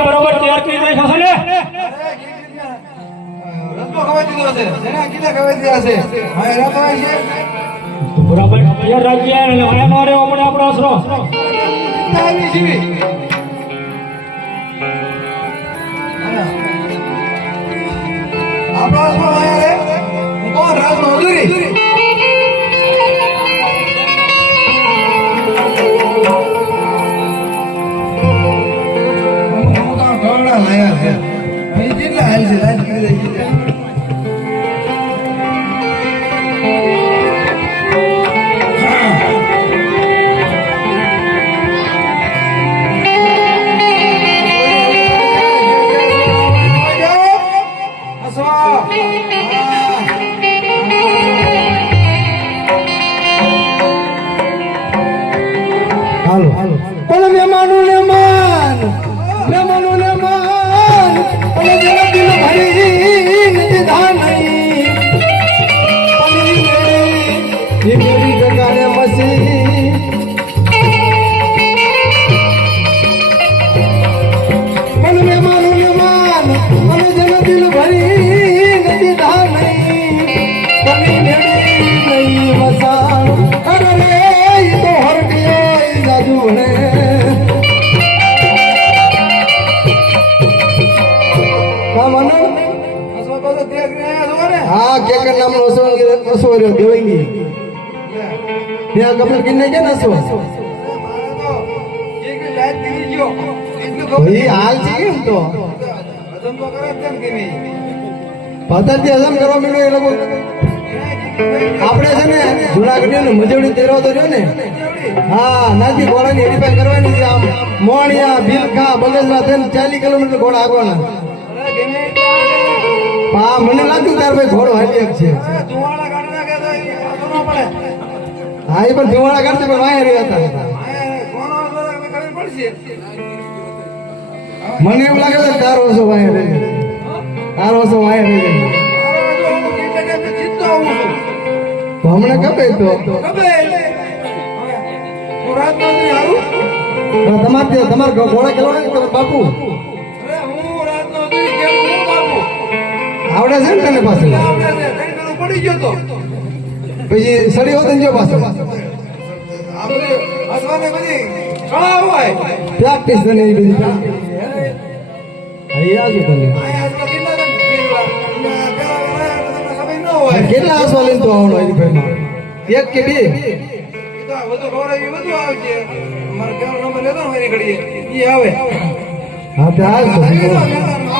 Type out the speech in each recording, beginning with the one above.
એટલે બરોબર તૈયાર કરી નાખ્યો છે ને રસ્તો ખવાઈ દીધો છે એના કીધા ખવાઈ દીધા છે હા એના ખવાય છે તો બરાબર તૈયાર રાખીએ અને આયા નો રેવો પડે આપણો અસરો આવી જીવી આપણો અસરો આયા રે હું કોણ રાજનો હજુરી આપણે છે ને જુનાગઢ મજવડી તેરો તો રહ્યો ને હા નાથી ઘોડાની હેડીફાઈ કરવાની છે આમ મોણિયા ભીલખા બગસરા થઈને 40 કિલોમીટર ઘોડા આગવાના હા મને લાગ્યું તાર ભાઈ ઘોડો હાલી એક છે હા એ પણ ધુવાડા કાઢતે પણ વાયા રહ્યા હતા મને એવું લાગે છે તારો ઓછો વાયા રહે તારો ઓછો વાયા રહે હમણાં કપે તો તમારે ઘોડા કેલો બાપુ આવડે છે ને તને પાસે પડી ગયો તો પછી સડી હોત ને જો પાસે પ્રેક્ટિસ બને એ બધી કેટલા આસવા લઈને તો આવડો એક કે બે આવે હા ત્યાં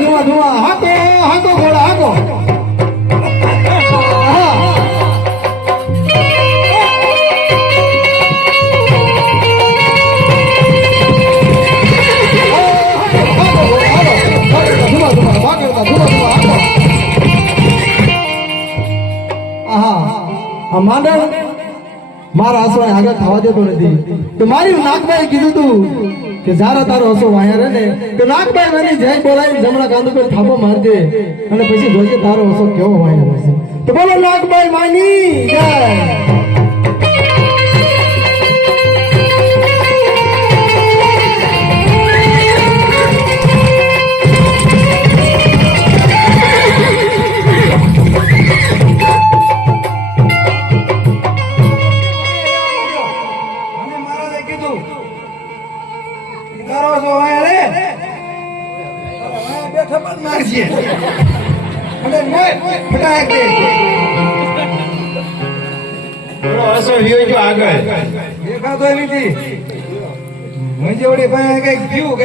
ધુઆ ધુઆ હાકો હાકો ઘોડા હાકો માંડણ મારા હસો આગળ થવા દેતો નથી તો મારી નાગભાઈ કીધું તું કે જારા તારો હસો વાયા રે ને તો નાગભાઈ મને જય બોલાવી જમણા કાંદ ઉપર થાપો મારજે અને પછી જોજે તારો હસો કેવો વાયો હશે તો બોલો નાગભાઈ માની જય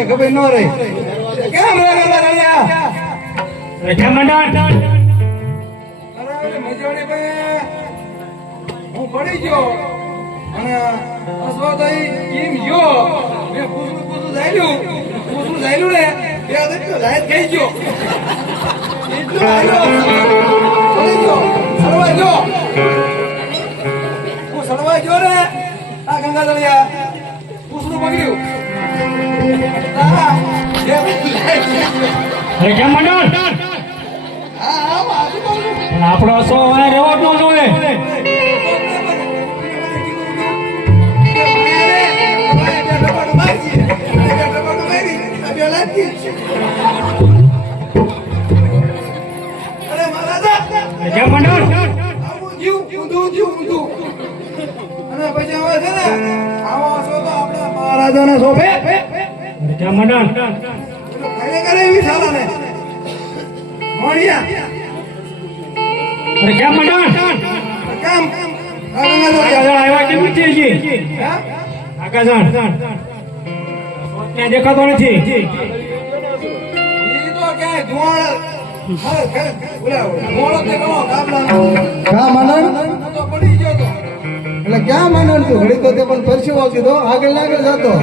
ખબર ન રહી કેમ હું પડી ગયો અને કેમ ગયો મેં પૂછું ઝાલ્યું ને જાહેર થઈ ગયો સડવા ગયો ને આ ગંગાધરિયા પૂછડું પકડ્યું અરે કેમ મંડળ પણ આપણો સો વાય રહેવો જ ન જોઈએ. અરે કેમ મંડળ મહારાજાના શોભે અરે કેમ મંડળ ખરેખર એવી સાલાને મોણિયા અરે કેમ મંડળ કામ આકાશણ આવ્યા કેમ નથી હજી? આકાશણ ક્યાં દેખાતો નથી. ઈ તો ક્યાંય ધુવાળ મોળો તે કહો ગામડાનો કા માનણ તો પડી ગયો તો એટલે ક્યાં માનણ તું ઘડી તો તે પણ પરસ્યો આવતી તો આગળ જતો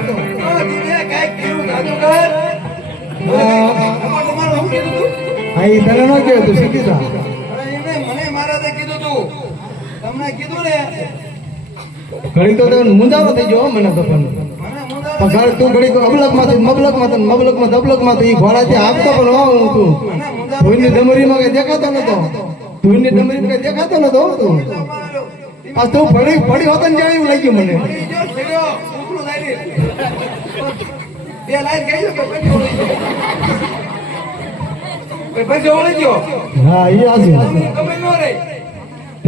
ધીમે કઈક કેવું જાદુ કર તમારું શું કીધું તું? હા ઈ તને ન કહે તું શીખી જા. અરે એને મને મહારાજે કીધું તું તમને કીધું ને ઘડી તો તને મુંજારો થઈ ગયો મને તો પણ ઘર તું ઘડી અબલકમાંથી મબલકમાં દબલકમાં ઈ ઘોડાથી આપતો પણ હું તું ધૂળની ડમરીમાં કઈ દેખાતો નતો ધૂળની ડમરીમાં કઈ દેખાતો નતો તું આ તું પડી હોતો ને એવું લાગ્યું મને હા ઈ આજે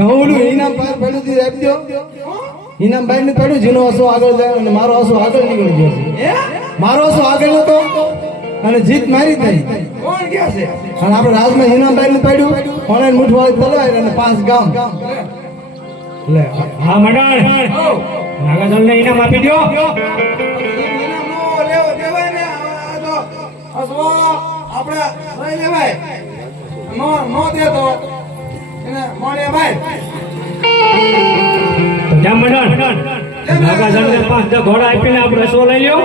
ઓલું ઇનામ બહાર પડ્યું હતું આપી દો ઇનામ બહાર ની પડ્યું જેનો હસો આગળ જાય અને મારો હસો આગળ નીકળી ગયો છે મારો હસો આગળ નતો અને જીત મારી થઈ કોણ ગયા છે અને આપણે રાજમાં ઇનામ બહાર ની પડ્યું ઓનલાઈન મુઠવાળી તલવાર અને 5 ગામ લે હા મંડળ આકાશણ ને ઇનામ આપી દો. ઇનામ નો લેવો દેવાય ને આ તો હસવો આપણે લઈ લેવાય નો દે તો એને મોણે ભાઈ કેમ મંડળ આકાશણ ને 5 ઘોડા આપીને આપણે સો લઈ લ્યો.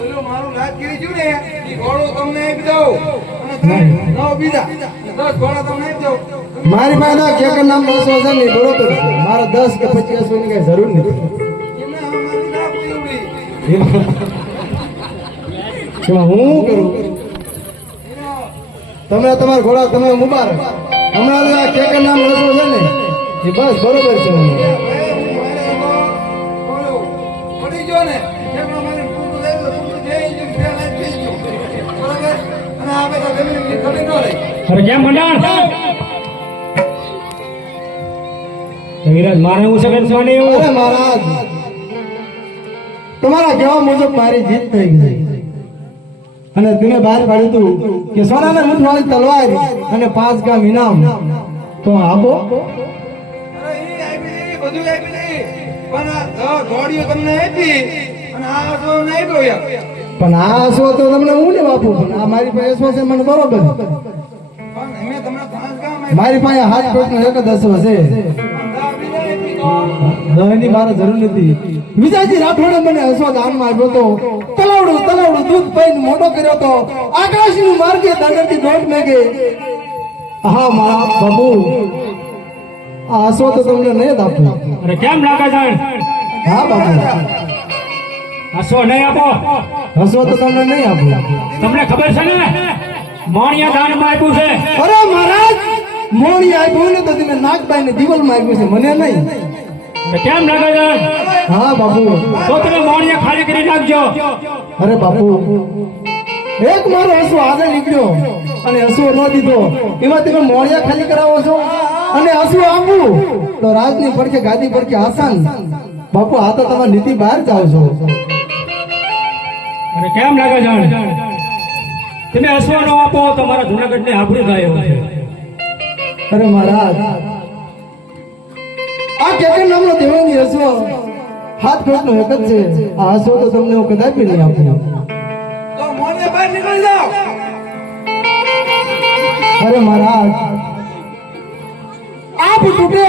ઓલું મારું રાજ કરી ગયું ને ઈ ઘોડો તમને આપી દઉં અને 9 બીજા 10 ઘોડા તમને આપી દઉં. મારી પાસે કેકર નામ 10 વર્ષ નહીં બરોબર છે મારા 10 કે 25 વર્ષની કઈ જરૂર નથી એમને અમારી ના પૂરી હું કરું તમે તમારા ઘોડા તમે મુબારક હમણાં આ કેકર નામ 10 વર્ષ છે ને એ બસ બરોબર છે મને પડી ગયો ને કેકર મને પૂરું દે તો પૂરું દે જે ફેલાઈ થઈ ગયો બરોબર અને આપણે તો ગમે એટલી ખબર ન રહી. અરે કેમ મંડળ વિરાજ મારે હું સગન સ્વામી એવું. અરે મહારાજ તમારા કહેવા મુજબ મારી જીત થઈ ગઈ અને તમે બહાર પાડ્યું હતું કે સોનાના મુઠવાળી તલવાર અને 5 ગામ ઇનામ તો આપો પણ આ હસો તો તમને હું ને બાપુ પણ આ મારી પાસે હસો છે મને બરોબર મારી પાસે હાથ પેટનો એક જ હસો છે દવાની મારે જરૂર નથી. વિજયજી રાઠોડે મને હસો દાનમાં આપ્યો તો તલાવડું દૂધ પીને મોટો કર્યો તો આકાશનું માર્ગે દાદરથી દોઢ મેગે. હા મારા બાબુ આ હસો તો તમને નહીં જ આપું. અરે કેમ આકાશણ હા બાબુ હસો નહીં આપો? હસો તો તમને નહીં આપું. તમને ખબર છે ને મોણિયા દાનમાં આપ્યું છે. અરે મહારાજ મોણી આપ્યું ને તો તમે નાગબાઈ ને દિવાલમાં આપ્યું છે મને નહીં. અરે કેમ આકાશણ? હા બાપુ તો તમે મોણિયા ખાલી કરી નાખજો. અરે બાપુ એક મારો હસવો આગળ નીકળ્યો અને હસવો ન દીધો એમાં તમે મોણિયા ખાલી કરાવો છો અને હસવો આપું તો રાજની પડખે ગાદી પડખે આસાન. બાપુ આ તો તમારી નીતિ બહાર જાવ છો. અરે કેમ આકાશણ તમે હસો ન આપો તો મારા જુનાગઢ ને આબરૂ થાય એવું છે. અરે મહારાજ આ કેકે નામનો દેવાની હસવો હાથ પેટનો એક જ છે. આ હસવો તો તમને હું કદાપી નહીં આપું. તો મોને બહાર નીકળી જાઓ. અરે મહારાજ આપ તૂટે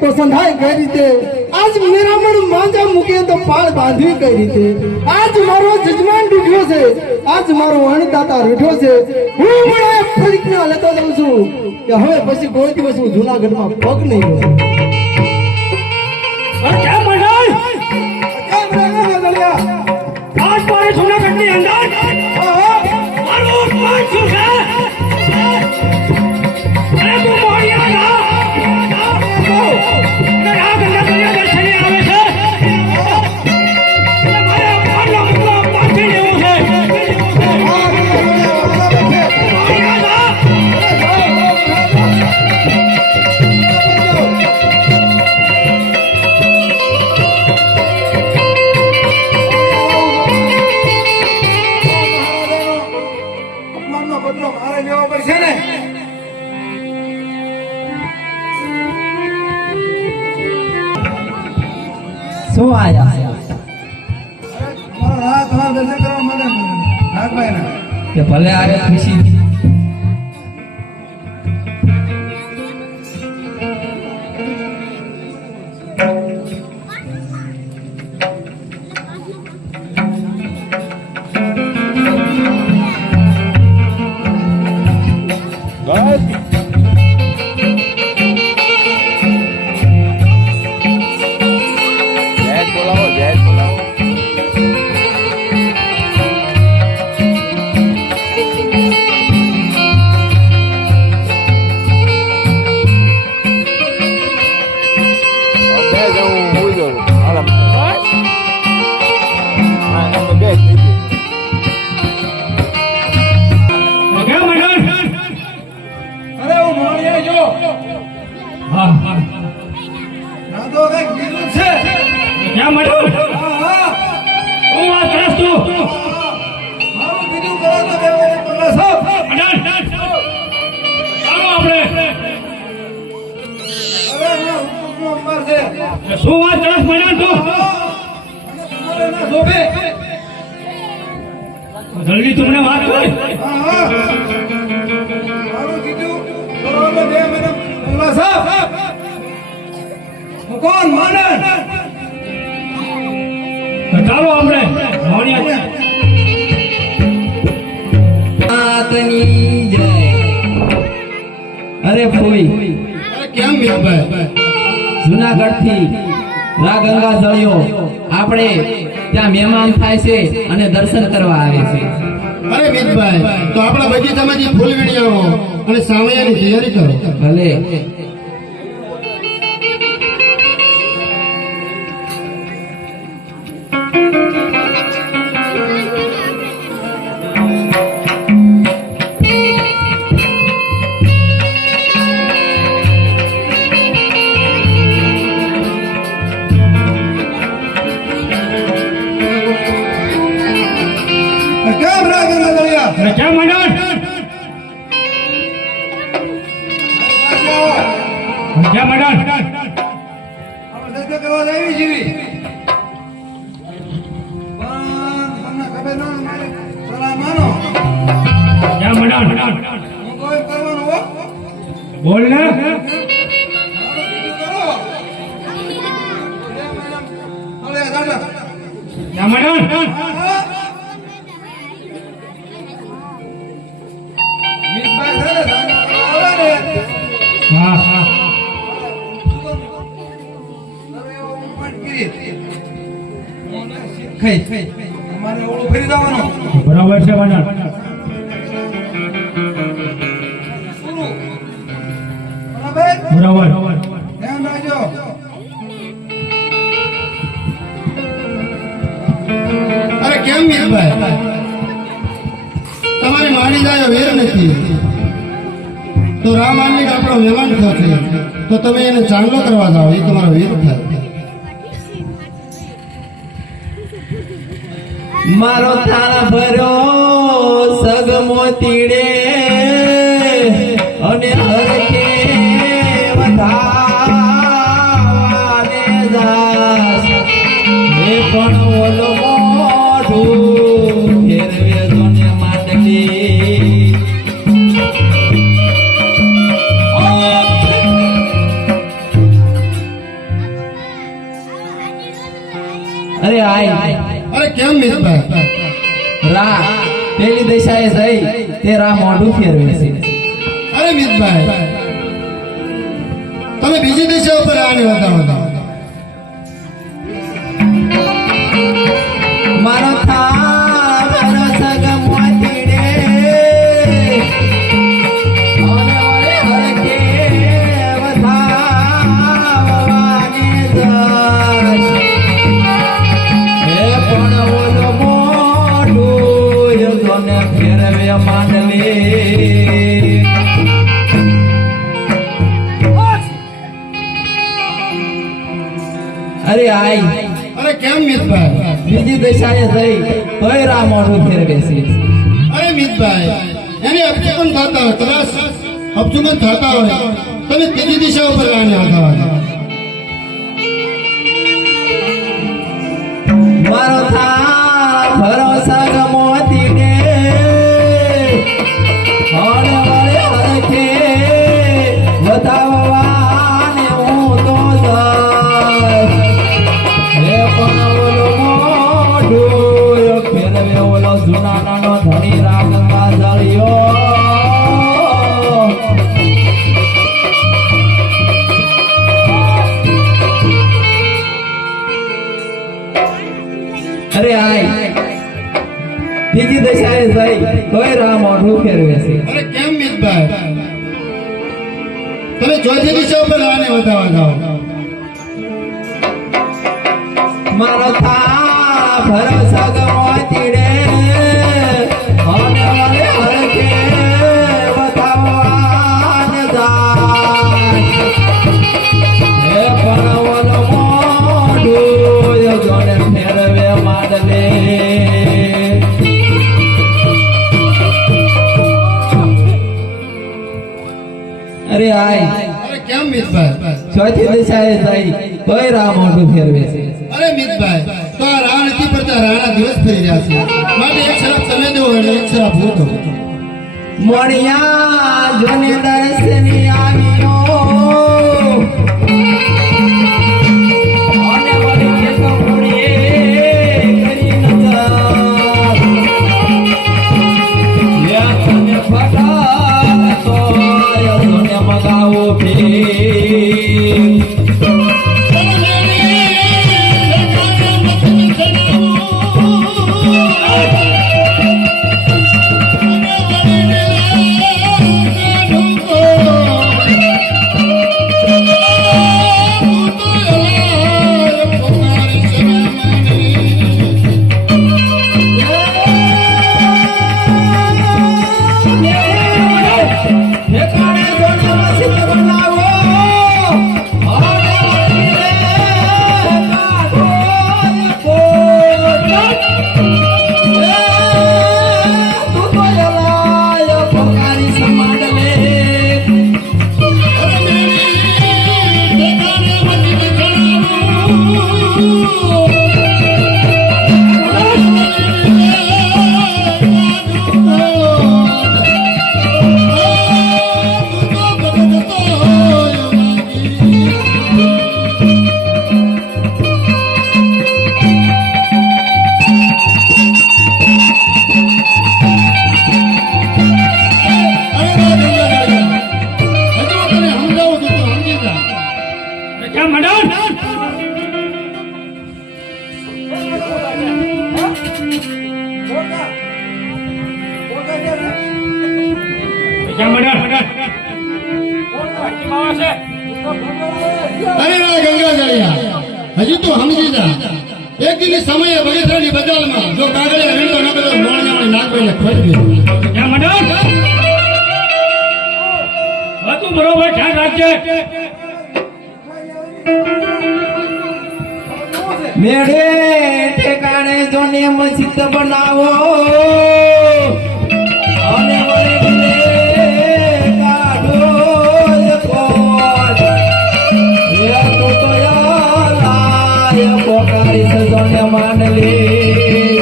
તો સંધાય કઈ રીતે આજ મેરામણ માંજા મૂકે તો પાળ બાંધવી કઈ રીતે આજ મારો જજમાન તૂટ્યો છે આજ મારો અણદાતા રૂઠ્યો છે હું મને પ્રતિજ્ઞા લેતો જાઉં છું કે હવે પછી કોઈ દિવસ હું જૂનાગઢમાં પગ નહીં લઉં. અરે કેમ મંડળ આજ મારે જુનાગઢની અંદર મારું આમનો બદલો મારે લેવો પડશે ને. શું આયા મારો રાત હા દર્શન કરવા મને નાગભાઈ ના કે ભલે આવે ખુશી કેમ મંડળ? અરે હું મોણિયા જો હા હા ના તો કઈક બીજું છે. કેમ મંડળ? હા હા હું વાત કરસ તું મારું બીજું કરો તો બે વખત પગલા સાફ. મંડળ ચાલો આપણે અરે ના હુકમનો અંબાર છે. શું વાત કરસ મંડળ તું તમારે ના શોભે. જલ્દી તમને વાત કર હા હા મારું બીજું કરો તો બે વખત પગલા સાફ. હું કોણ માનન? ચાલો આપણે મોણિયા માતની જય અરે ફોઈ કેમ મીરભાઈ? જુનાગઢ થી રા ગંગા જળિયો આપણે ત્યાં મહેમાન થાય છે અને દર્શન કરવા આવે છે. અરે મિતભાઈ, તો આપણા બગીચામાંથી ફૂલ વીણી આવો અને સામૈયાની તૈયારી કરો. ભલે કેમ રાગ નગરિયા? અરે કેમ મંડળ? કેમ મંડળ? આપણે દર્શન કરવા લાવી જીવી. પણ તમને ખબર ના મારે સલાહ માનો. કેમ મંડળ? હું કોઈ કરવાનું હો. બોલ ને મારું બીજું કરો. બે મહિના મળે દાદા. કેમ મંડળ? હા, હા. મીતભાઈ છે ને, દાદા આવે ને. હા હા હવે એવો ઉપવાસ કરી. ખાઈ. અમારે ઓળું ફરી જવાનું. બરાબર છે મંડળ પૂરું. બરાબર? બરાબર ધ્યાન રાખજો. અરે કેમ મિતભાઈ, તમારે માડી જાય વેર નથી તો રામ આનંદ આપણો મહેમાન થયો છે, તો તમે એને ચાંગલો કરવા જાઓ, એ તમારો વીર થાય. મારો થાળ ભર્યો સગ મોતીડે અને હરખે વધારે જાસ એ પણ ઓલો મોઢું ફેરવે જોને માંડલી અરે આય અરે કેમ મિતભાઈ, રા પેલી દિશાએ જઈ તે રા મોઢું ફેરવે છે. અરે મિતભાઈ, તમે બીજી દિશા ઉપર આને વધારો. મારો થાળ મારો સગ મોતીડે અને ઓલે હરખે વધારવાને જાસ એ પણ ઓલો મોઢું જોને ફેરવે માંડલી અરે આય અરે કેમ મિતભાઈ, બીજી દિશાએ જઈ તોય રા મોઢું ફેરવે છે. અરે મિતભાઈ, એને અપશુકન થતા હોય, કદાચ અપશુકન થતા હોય, તમે ત્રીજી દિશા ઉપર રાને વધાવા મારો થા ભરોસા ગમોતી ને ઓને વળે હરખે વધાવવાને હું તો જાય હે પણ ઓલો મોઢું ફેરવે ઓલો જૂના નાનો ધણી રાગમાં જળ્યો અરે આય ત્રીજી દશાએ જઈ તોય રામ મોઢું ફેરવે છે. અરે કેમ મિતભાઈ તમે ચોથી દિશા ઉપર રાને વધાવા જાઓ મારો થા ભરોસા ગમોતી રે ઓને વળે હરખે વધાવવાને જાય હે પણ ઓલો મોઢું જોને ફેરવે માંડલે અરે આય અરે કેમ મિતભાઈ ચોથી દિશાએ જઈ તોય રામ મોઢું ફેરવે છે. અરે મિતભાઈ તો આ રાણ નથી પડતા રાણા દિવસ થઈ રહ્યા છે માટે એક શરાબ તમે દો અને એક શરાબ હું દઉં મોણિયા જોને દર્શની આવ્યો અને વળી કે કપડીએ કરી નજર યા તને ફટા તો જોને મગાવો ફી કેમ મંડળ કેમ મંડળ અરે રા ગંગા જળિયા હજી તું સમજી જા એક દિન સમયે બગીચાની બજારમાં જો કાગળે રીંડો ન કર્યો મોણિયામાં નાગભાઈને ખોઈ ગયો કેમ મંડળ હવે તું બરોબર ધ્યાન રાખજે. મેળે ઠેકાણે જોને મસ્જિદ બનાવો અને વળી કાઢો કોટ એ તો લાય પોકારી સજોને માંડલી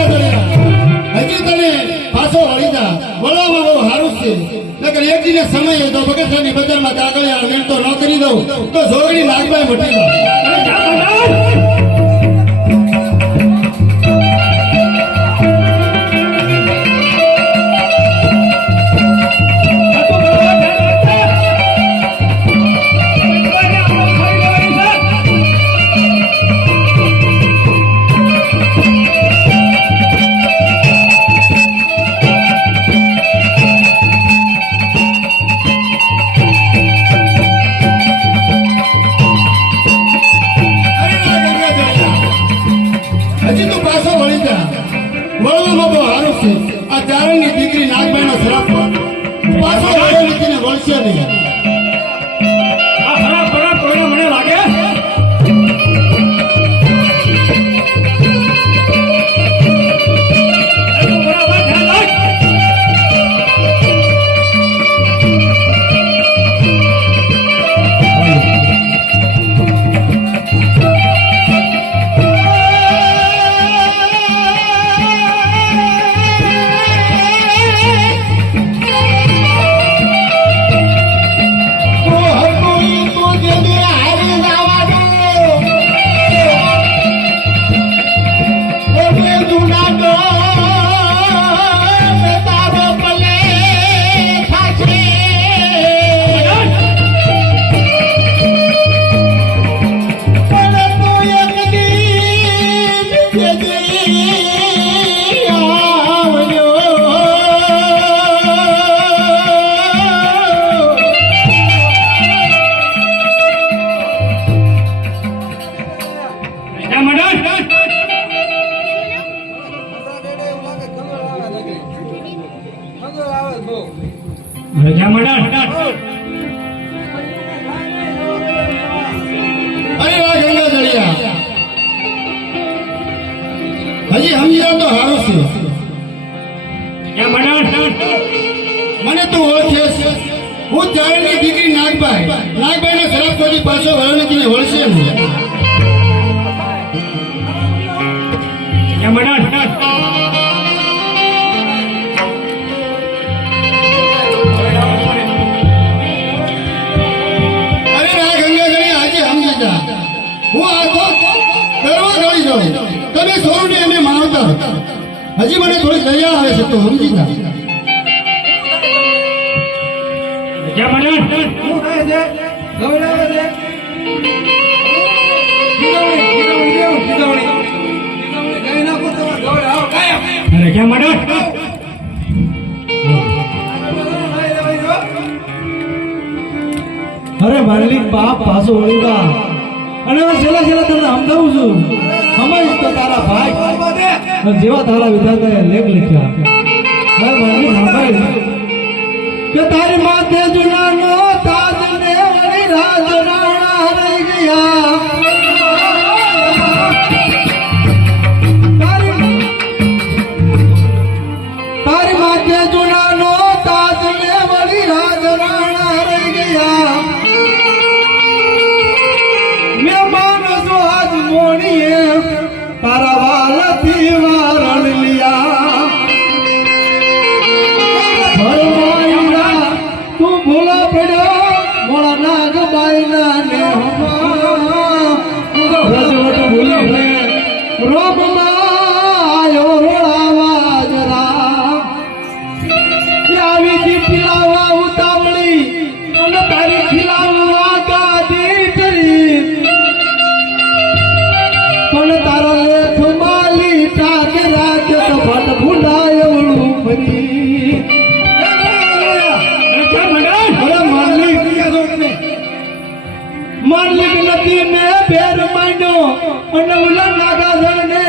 હજી તને પાછો વળી જા વળવામાં બહુ સારું છે નકર એક દિને સમયે તો બગીચાની બજારમાં કાગળિયા રીંડો ન કરી દઉં તો જોગડી નાગભાઈ મટી જાય મળશે નહીં. આ ખરાબ ખરાબ કોઈને મને લાગે એનું બરાબર ધ્યાન રાખ. અરે વાહ ગંગા જળિયા, હજી સમજી જાવ તો સારું છે. મને તું ઓળખે છે? હું ચારણની દીકરી નાગભાઈ. નાગભાઈને શરાબ ખોટી પાછો વળને કીને વળશે નહીં. હું આ તો કરવા દોડી જાઉં. તમે સોરને એને માનતા હજી મને થોડી દયા આવે છે તો સમજી જા. અરે માલિક બાપ પાછો વળીવા અને હું છેલ્લા તને સમજાવું છું. સમજ તો તારા ભાઈ અને જેવા તારા વિધાતાએ લેખ લખ્યા. અરે માલિક સાંભળ કે તારી માથે જુનાનો તાજ ને વળી રાજનાણા રહી ગયા. તારી માથે જુનાનો તાજ ને વળી રાજનાણા રહી ગયા. તારા વાલથી વારણ લિયા ભરમાઈના તું ભૂલા પડ્યો મોળા નાગબાઈના નેહમાં રજવટ ભૂલીને રોબમાં આયો રોળાવા જરા આવી જી પીલાવા ઉતાવળી અને તારી ખીલાવા ગાદી કરી પણ તારો લેખ માલી ટાક રાજ્ય તો ભટ ભૂલાયવળું ફરી. અરે માલિક નદી મેં ભેર માંડ્યો અને ઉલા નાગાધરને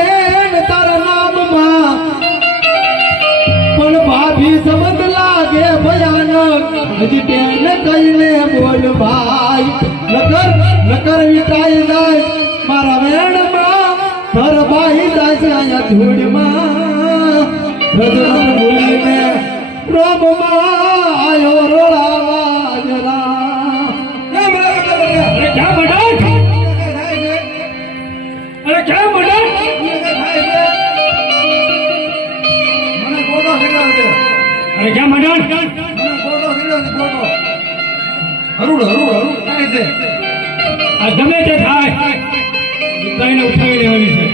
તારા નામમાં પણ ભાભી સમજ લાગે ભયાનક હજી બેન કહીને બોલ ભાઈ નકર વિટાઈ જાય મારા વેણમાં ધરબાઈ જાય છે અહીંયા ધૂળમાં રજવટ ભૂલીને રોબમાં આયો રોળાવા જરા. ગમે તે થાય બધાને ઉઠાવી લેવાની છે.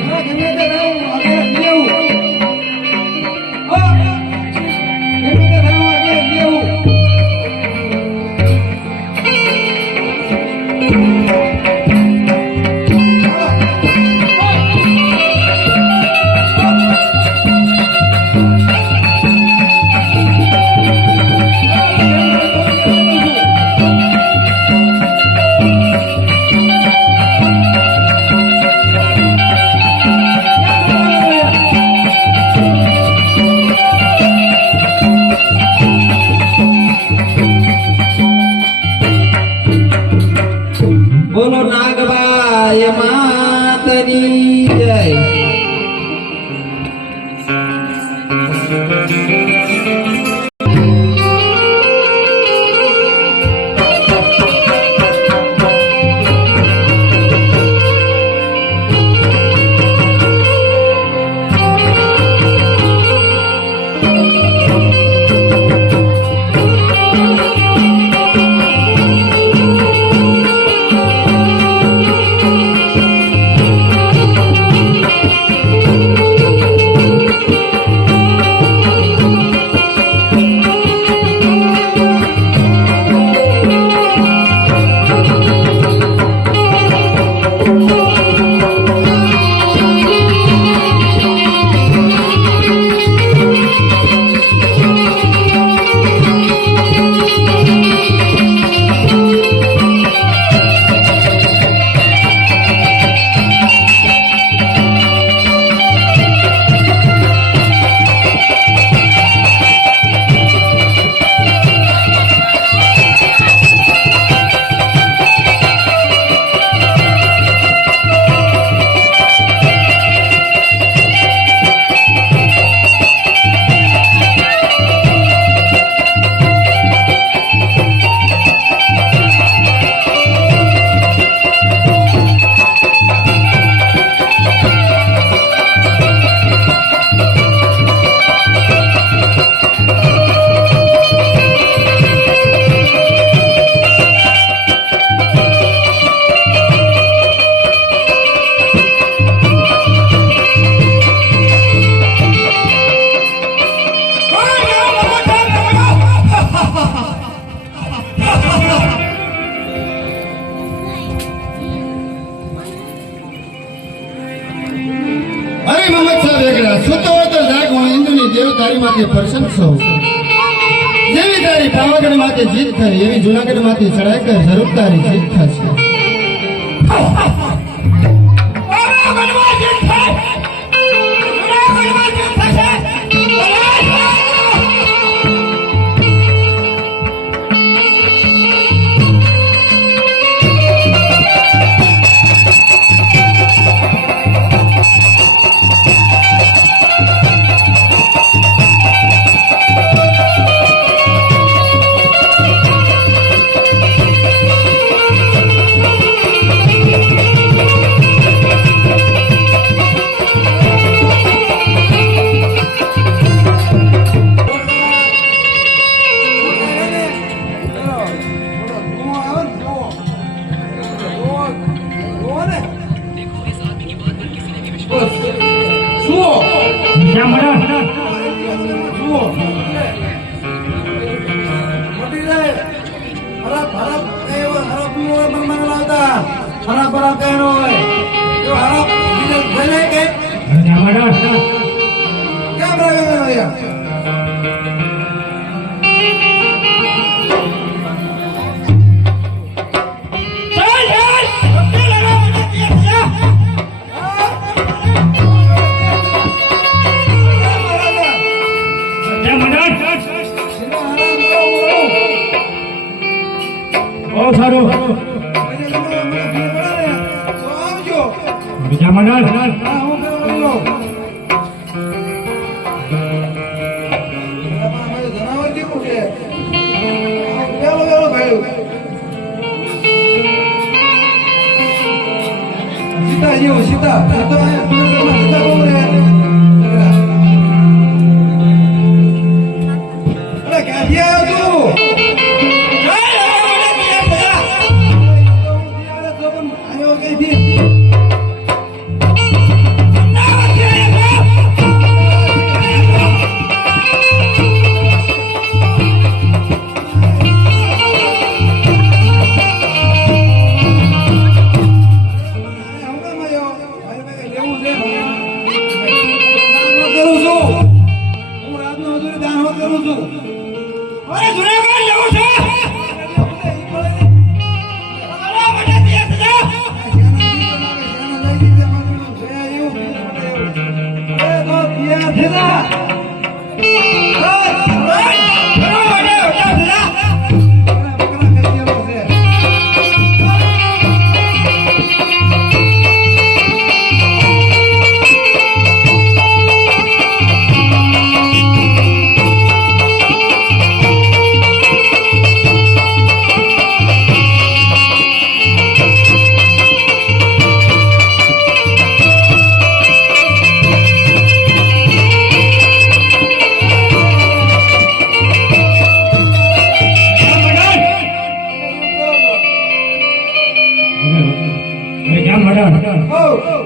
માંથી પ્રસન્ન છો જેવી તારી પાવાગઢ માંથી જીત થઈ એવી જુનાગઢ માંથી ચડાઈ કર જરૂર તારી જીત થશે ક્યાં મરણ સારું બીજા મંડળ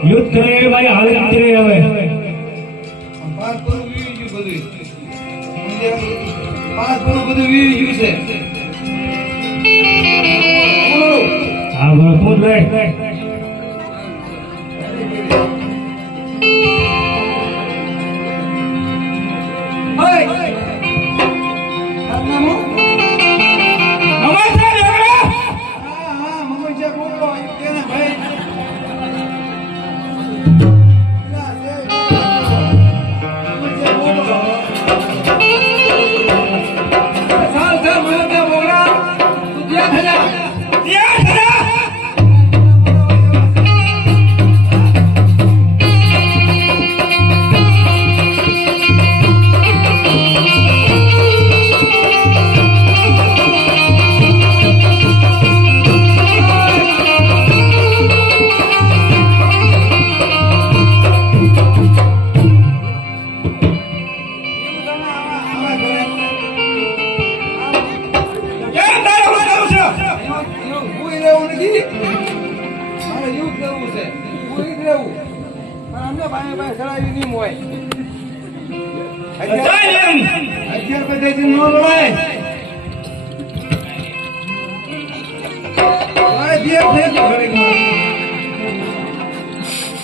યુદ્ધ કરે ભાઈ હાલ ઉતરે હવે હા ભરપૂર લે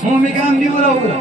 હું કામ નહીં બોલાવું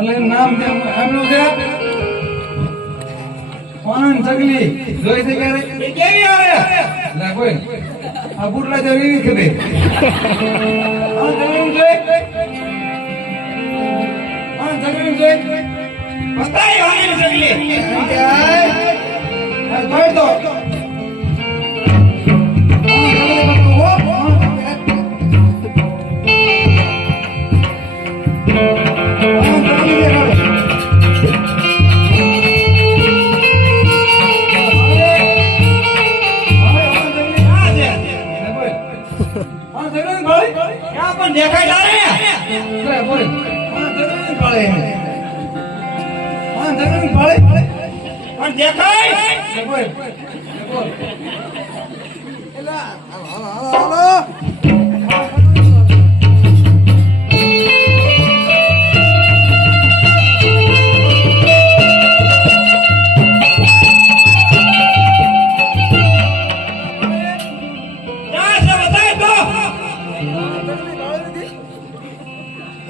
એટલે એનું નામ છે આપણું છે ઓનન સગલી જોઈ છે ક્યારે એ કેવી આવે ના કોઈ આ બુટલા જેવી ખબે આ સગલી જોઈ આ સગલી જોઈ બતાય ઓનન સગલી આ જોઈ તો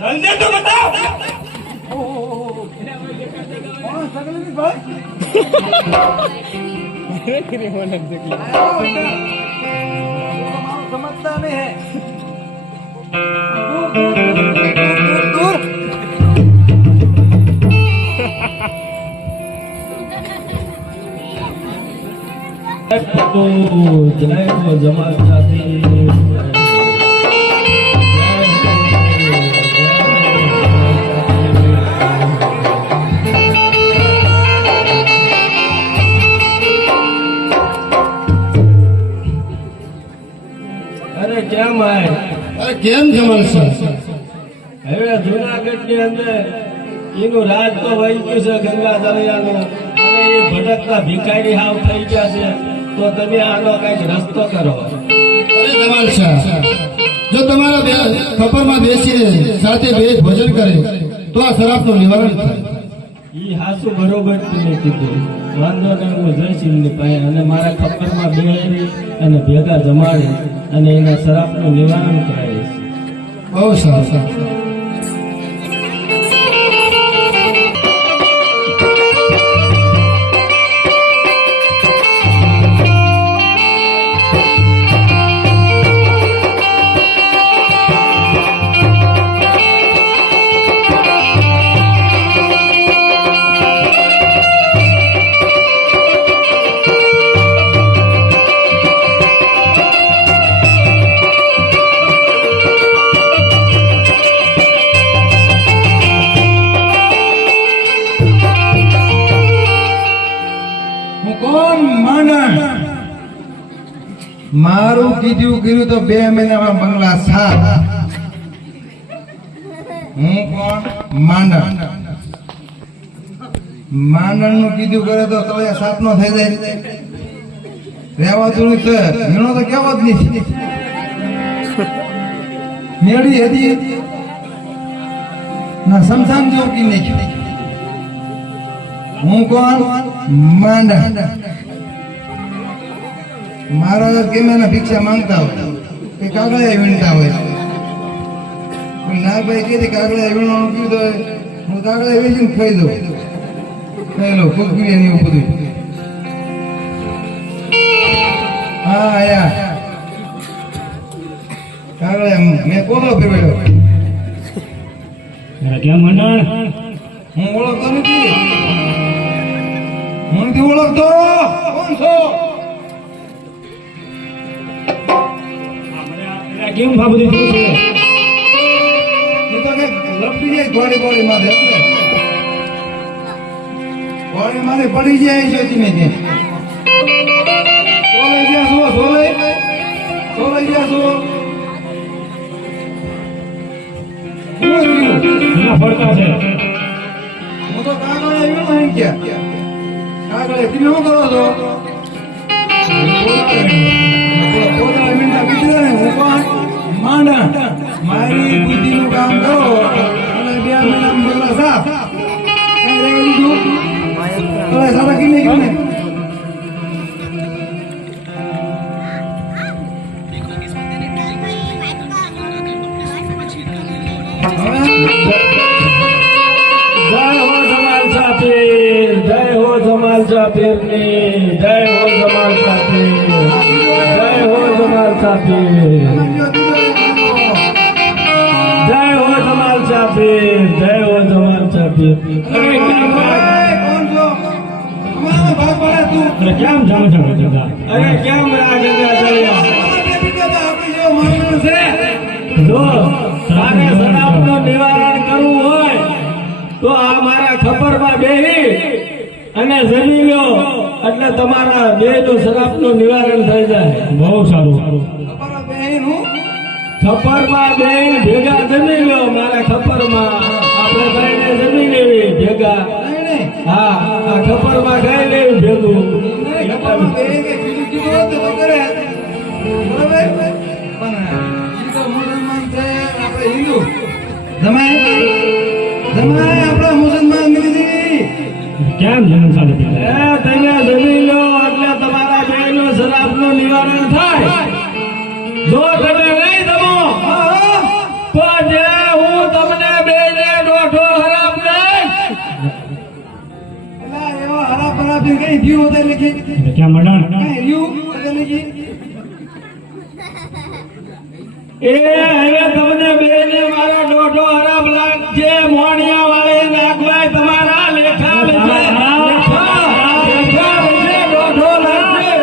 જલ્દી તો બતાવ समझता नहीं है જય જમાત જાતી અરે કેમ આય અરે કેમ જમાલ છે હવે જુનાગઢ ની અંદર એનું રાજ તો વહી ગયું છે ગંગા દરિયાનું અને એ ભટકતા ભિખારી હાવ થઈ ગયા છે તો તમે આનો કઈક રસ્તો કરો અરે જમાલ શાહ જો તમારા બે કપરમાં બેસીને સાથે બે ભોજન કરે તો આ શરાબનું નિવારણ થાય ઈ હાસુ બરોબર તમે કીધું વાંધો નહીં હું જઈશ એમની પાસે અને મારા ખપ્પરમાં બેહારી અને ભેગા જમાડી અને એના શરાબનું નિવારણ કરાવીશ બહુ સારું મારું કીધું કર્યું તો 2 મહિનામાં બંગલા સાત હું કોણ માંડણ માંડણ નું કીધું કરે તો તળિયા સાત નો થઈ જાય રહેવાતું નથી મેળો તો કેવો જ નથી મેળી હતી ના સમસામ જેવું કી નાખ્યું હું કોણ માંડણ મારા કેમેરા ભિક્ષા માંગતા હોય કે કાગળિયા વીણતા હોય નાગભાઈ કે કાગળિયા વીણવાનું કીધું હોય હું કાગળિયા વેચીને ખાઈ દઉં ખાઈ લો કુકરી ને એવું બધું હા આયા કાગળિયા મેં કોલો ફેરવ્યો કેમ મંડળ હું ઓળખતો નથી હું નથી ઓળખતો કોણ છો કેમ આ બધું થયું છે એ તો કે લપટી જાય ગોળી માં એટલે ગોળી માં પડી જાય છે ધીમે ધીમે સોલે ગયા છો સોલે ગયા છો ઘણા ફરતા છે હું તો કાગળિયા વીણો એમ ક્યાં કાગળિયા તમે શું કરો છો પોતાના મીંડા બીજા ને હું પણ માંડા મારી બુદ્ધિનું કામ કરો અને 2 મહિના બંગલા સાફ કઈ રહેવા દીધું સારા કિને કિને પીરની જય હો જમાલ સાથી જય હો જમાલ સાથી જય હો જમાલ સાથી જય હો જમાલ સાથી અરે કેમ કેમ જાણો છો અરે કેમ રાગંગા ચડ્યા જો તારે શરાબનું નિવારણ કરવું હોય તો આ મારા ખપરમાં બેહી અને જમી લો એટલે તમારા બેનું શરાબનું નિવારણ થઈ જાય બહુ સારું ખપરમાં બેન ભેગા જમી લો મારા ખપરમાં આપણે ભાઈને જમી લેવી ભેગા હા આ ખપરમાં ખાઈ લેવી ભેગું આપણા મુસલમાન કેમ જન્મ ચાલે તમે જમી લો એટલે તમારા બેનું શરાબનું નિવારણ થાય જો તમે નહીં જમો તો જે હું તમને બેને દોઢો હરામ નહીં એવા હરા પરા કઈ જીવ હોતા નથી ક્યાં મડાણ કઈ જીવ હોતા નથી એ હવે તમને બેને મારો દોઢો હરામ લાગશે મોણિયા વાળે નાખવાય તમારા લેખા લેખા દોઢો લાગશે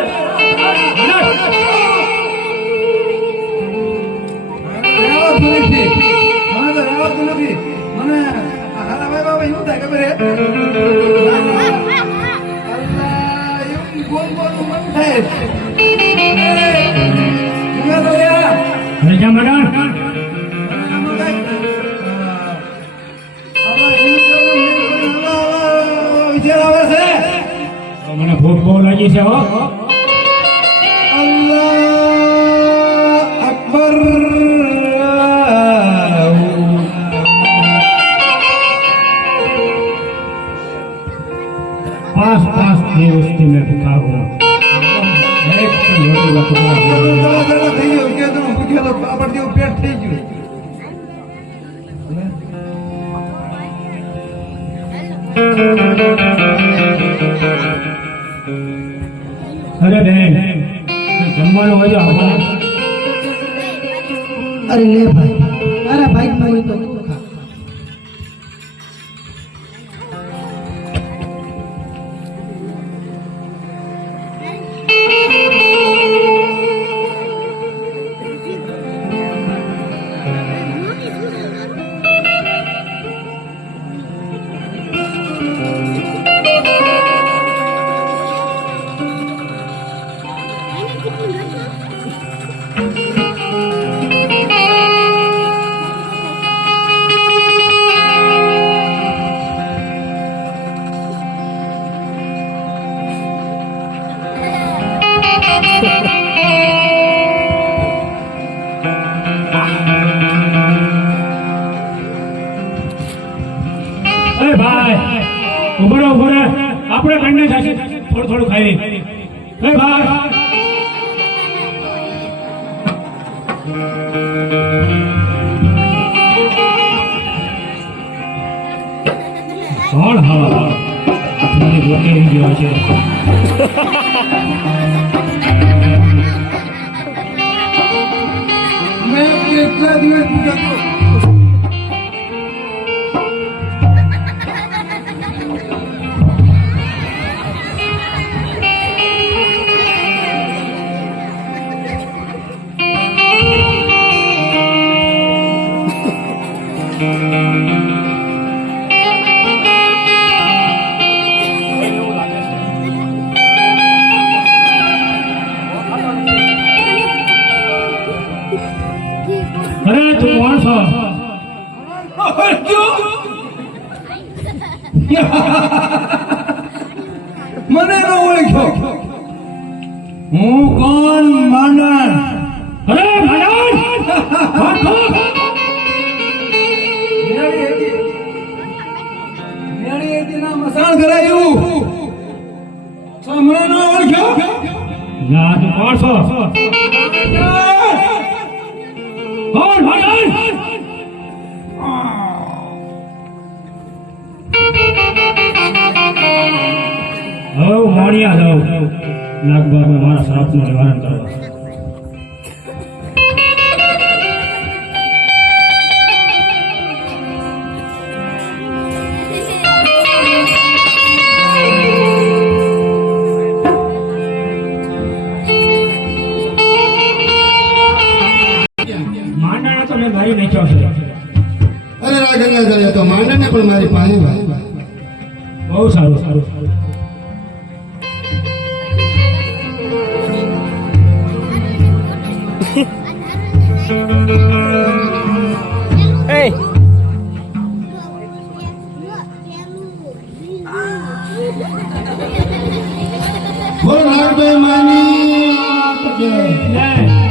મને હારા ભાઈ બાબા એવું થાય ખબર હે ગોલ ગોલ મન થાય ક્યાં મડાણ વિચાર આવે છે મને ભૂખ બહુ લાગી છે હો અલ્લાહ અકબર पाँच पाँच દિવસથી મેં ભૂખા हुआ एक रोटी का टुकड़ा થઈ ગયો કે તો ભૂખ્યો તો પાપડ જેવું પેટ થઈ ગયું અરે બેન જમવાનું હોય તો આપો અરે લે ભાઈ તારા ભાઈ નો હોય તો તું ખા. અરે ભાઈ ઉભો રે આપણે બંને સાથે થોડું થોડું ખાઈ અરે ભાઈ કોણ હા મારી ગોતે ગયો છે મેં કેટલા દિવસ પૂછતો અરે તું કોણ છો મને ન ઓળખ્યો હું કોણ માંડણ અરે ભાઈ મેળી હતી ના મસાણ કરાયું મને ન ઓળખ્યો ના તું કોણ છો કોણ ભાઈ હવે હું મોણિયા જાઉં નાગબાબા મારા શ્રાપનું નિવારણ કરવા. માંડાને તો મેં મારી નાખ્યો છે. અરે રા ગંગા જળિયો તો માંડને પણ મારી પાસે ભાઈ બહુ સારું સારું સારું. બોલ નાગભાઈ માની જય.